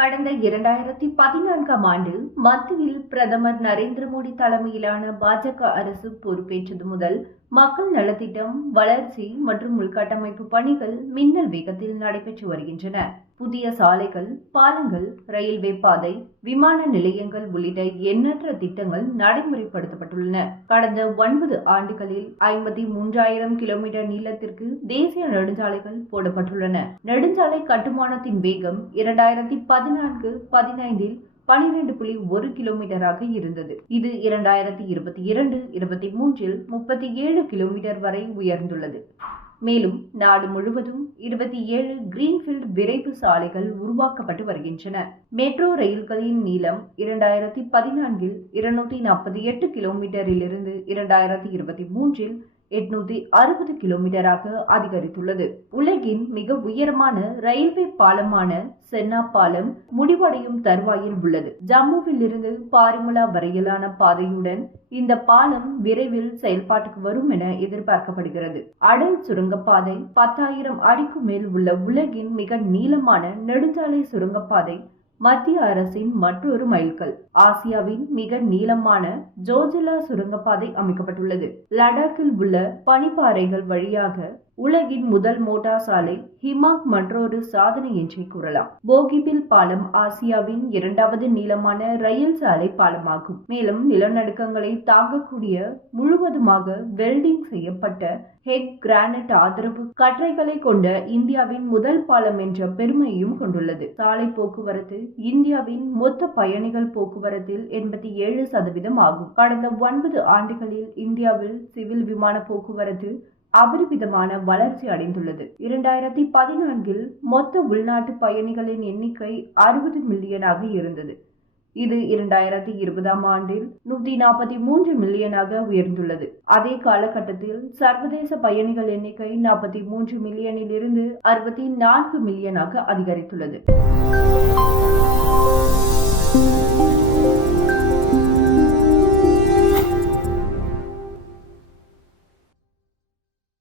கடந்த இரண்டாயிரத்தி பதினான்காம் ஆண்டு மத்தியில் பிரதமர் நரேந்திர மோடி தலைமையிலான பாஜக அரசு பொறுப்பேற்றது முதல் மக்கள் நலத்திட்டம் வளர்ச்சி மற்றும் உள்கட்டமைப்பு பணிகள் மின்னல் வேகத்தில் நடைபெற்று வருகின்றன. புதிய சாலைகள் பாலங்கள் ரயில்வே பாதை விமான நிலையங்கள் உள்ளிட்ட எண்ணற்ற திட்டங்கள் நடைமுறைப்படுத்தப்பட்டுள்ளன. கடந்த ஒன்பது ஆண்டுகளில் ஐம்பத்தி மூன்றாயிரம் கிலோமீட்டர் நீளத்திற்கு தேசிய நெடுஞ்சாலைகள் போடப்பட்டுள்ளன. நெடுஞ்சாலை கட்டுமானத்தின் வேகம் இரண்டாயிரத்தி பதினான்கு பதினைந்தில் பனிரெண்டு புள்ளி ஒரு கிலோமீட்டராக இருந்தது. இது இரண்டாயிரத்தி இருபத்தி இரண்டு இருபத்தி மூன்றில் முப்பத்தி ஏழு கிலோமீட்டர் வரை உயர்ந்துள்ளது. மேலும் நாடு முழுவதும் இருபத்தி ஏழு கிரீன்ஃபீல்ட் விரைவு சாலைகள் உருவாக்கப்பட்டு வருகின்றன. மெட்ரோ ரயில்களின் நீளம் இரண்டாயிரத்தி பதினான்கில் இருநூத்தி நாற்பத்தி எட்டு கிலோமீட்டரிலிருந்து இரண்டாயிரத்தி இருபத்தி மூன்றில் எட்நூத்தி அறுபது கிலோமீட்டராக அதிகரித்துள்ளது. உலகின் மிக உயரமான ரயில்வே பாலமான சென்னா பாலம் முடிவடையும் தருவாயில் உள்ளது. ஜம்முவில் இருந்து பாரிமுலா வரையிலான பாதையுடன் இந்த பாலம் விரைவில் செயல்பாட்டுக்கு வரும் என எதிர்பார்க்கப்படுகிறது. அடல் சுரங்கப்பாதை பத்தாயிரம் அடிக்கு மேல் உள்ள உலகின் மிக நீளமான நெடுஞ்சாலை சுரங்கப்பாதை மத்திய அரசின் மற்றொரு மைல்கல். ஆசியாவின் மிக நீளமான ஜோஜிலா சுரங்கப்பாதை அமைக்கப்பட்டுள்ளது. லடாக்கில் உள்ள பனிப்பாறைகள் வழியாக உலகின் முதல் மோட்டார் சாலை ஹிமாக் மற்றொரு சாதனை என்றே கூறலாம். போகிபில் பாலம் ஆசியாவின் இரண்டாவது நீளமான ரயில் சாலை பாலமாகும். மேலும் நிலநடுக்கங்களை தாங்கக்கூடிய முழுவதுமாக வெல்டிங் செய்யப்பட்ட ஹெக் கிரானைட் ஆதரவு கற்றைகளை கொண்ட இந்தியாவின் முதல் பாலம் என்ற பெருமையும் கொண்டுள்ளது. சாலை போக்குவரத்து இந்தியாவின் மொத்த பயணிகள் போக்குவரத்தில் எண்பத்தி ஏழு சதவீதம் ஆகும். கடந்த ஒன்பது ஆண்டுகளில் இந்தியாவில் சிவில் விமான போக்குவரத்து அபரிவிதமான வளர்ச்சி அடைந்துள்ளது. இரண்டாயிரத்தி பதினான்கில் மொத்த உள்நாட்டு பயணிகளின் எண்ணிக்கை அறுபது மில்லியனாக இருந்தது. இது இரண்டாயிரத்தி இருபதாம் ஆண்டில் நூத்தி நாற்பத்தி மூன்று மில்லியனாக உயர்ந்துள்ளது. அதே காலகட்டத்தில் சர்வதேச பயணிகள் எண்ணிக்கை நாற்பத்தி மூன்று மில்லியனில் இருந்து அறுபத்தி நான்கு மில்லியனாக அதிகரித்துள்ளது.